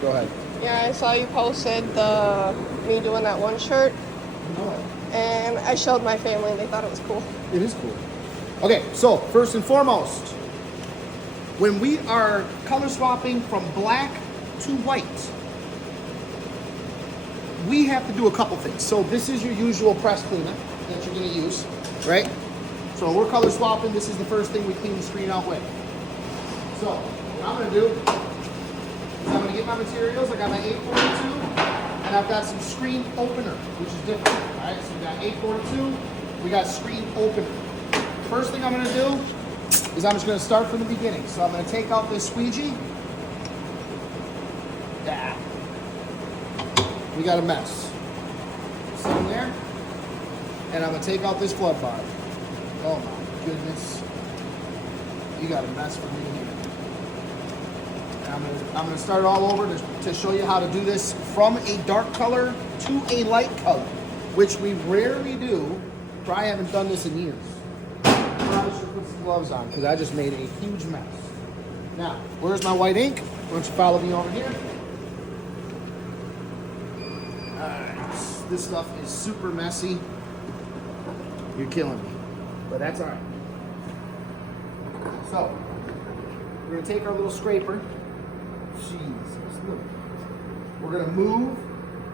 Go ahead. Yeah, I saw you posted me doing that one shirt, and I showed my family and they thought it was cool. It is cool. Okay, so first and foremost, when we are color swapping from black to white, we have to do a couple things. So this is your usual press cleaner that you're gonna use, right? So when we're color swapping, this is the first thing we clean the screen out with. So what I'm gonna do is I'm gonna get my materials. I got my 842 and I've got some screen opener, which is different. All right, so we got 842, we got screen opener. First thing I'm gonna do is I'm just gonna start from the beginning. So I'm gonna take out this squeegee. Yeah. We got a mess. Sit in there. And I'm gonna take out this flood bar. Oh my goodness. You got a mess for me here. And I'm gonna start all over to show you how to do this from a dark color to a light color, which we rarely do. Probably haven't done this in years. Probably should put some gloves on because I just made a huge mess. Now, where's my white ink? Why don't you follow me over here? Alright, this stuff is super messy. You're killing me, but that's all right. So, we're gonna take our little scraper. Jesus, look. We're gonna move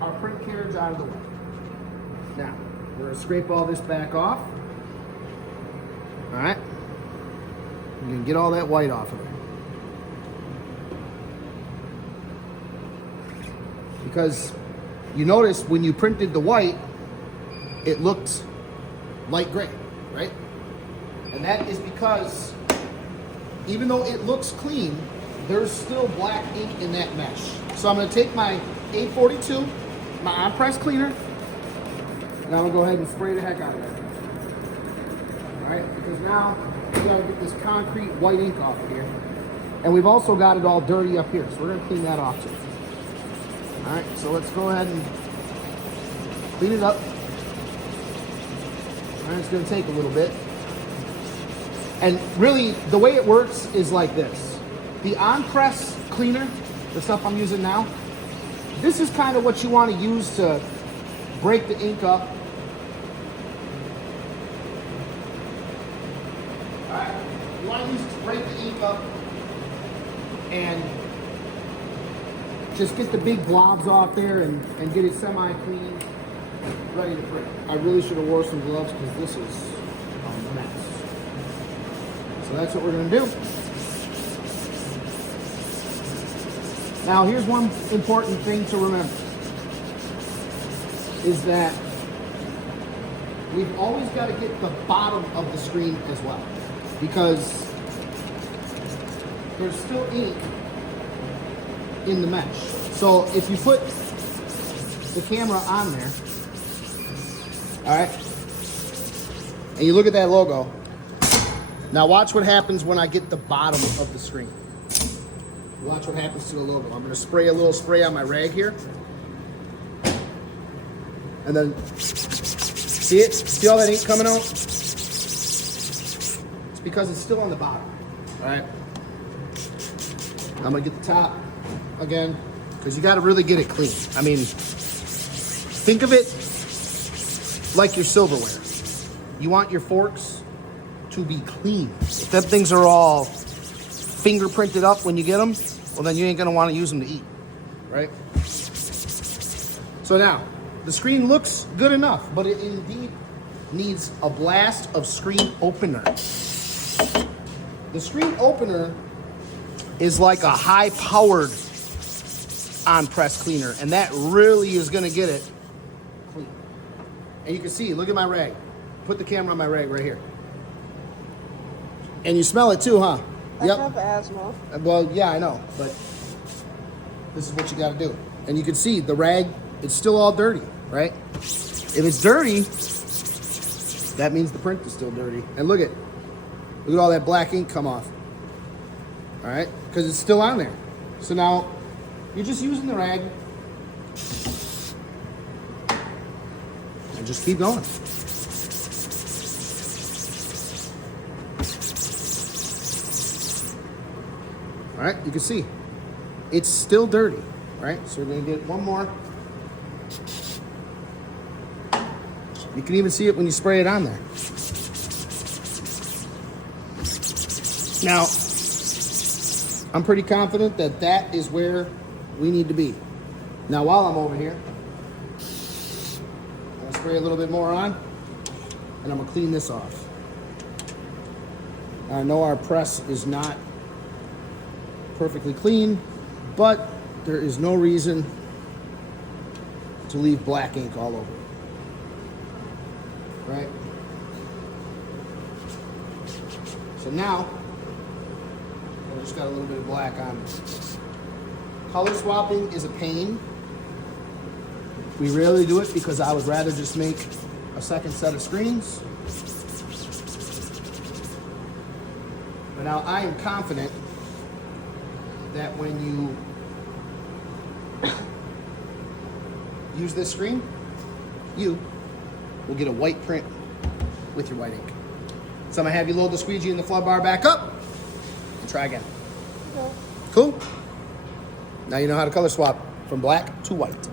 our print carriage out of the way. Now, we're gonna scrape all this back off. All right. We're gonna get all that white off of there. Because you notice when you printed the white, it looked light gray, right? And that is because even though it looks clean, there's still black ink in that mesh. So I'm gonna take my 842, my on-press cleaner, and I'm gonna go ahead and spray the heck out of it. All right, because now we gotta get this concrete white ink off of here. And we've also got it all dirty up here, so we're gonna clean that off too. All right, so let's go ahead and clean it up. All right, it's gonna take a little bit. And really, the way it works is like this. The on-press cleaner, the stuff I'm using now, this is kind of what you want to use to break the ink up. All right, you want to use it to break the ink up and just get the big blobs off there and get it semi-clean, ready to print. I really should have wore some gloves because this is a mess. So that's what we're going to do. Now here's one important thing to remember, is that we've always got to get the bottom of the screen as well, because there's still ink in the mesh. So if you put the camera on there, all right, and you look at that logo, now watch what happens when I get the bottom of the screen. Watch what happens to the logo. I'm gonna spray a little spray on my rag here. And then, see it? See all that ink coming out? It's because it's still on the bottom, all right? I'm gonna get the top again, because you gotta really get it clean. I mean, think of it like your silverware. You want your forks to be clean. If them things are all fingerprinted up when you get them, well then you ain't gonna wanna use them to eat, right? So now, the screen looks good enough, but it indeed needs a blast of screen opener. The screen opener is like a high-powered on-press cleaner, and that really is gonna get it clean. And you can see, look at my rag. Put the camera on my rag right here. And you smell it too, huh? I have asthma. Well, yeah, I know, but this is what you gotta do. And you can see the rag, it's still all dirty, right? If it's dirty, that means the print is still dirty. And look at all that black ink come off. All right, because it's still on there. So now, you're just using the rag and just keep going. All right, you can see it's still dirty, right? So we're gonna get one more. You can even see it when you spray it on there. Now, I'm pretty confident that that is where we need to be. Now, while I'm over here, I'm gonna spray a little bit more on, and I'm gonna clean this off. I know our press is not perfectly clean, but there is no reason to leave black ink all over it. Right? So now, I just got a little bit of black on it. Color swapping is a pain. We rarely do it because I would rather just make a second set of screens. But now I am confident that when you use this screen, you will get a white print with your white ink. So I'm gonna have you load the squeegee and the flood bar back up and try again. Okay. Cool? Now you know how to color swap from black to white.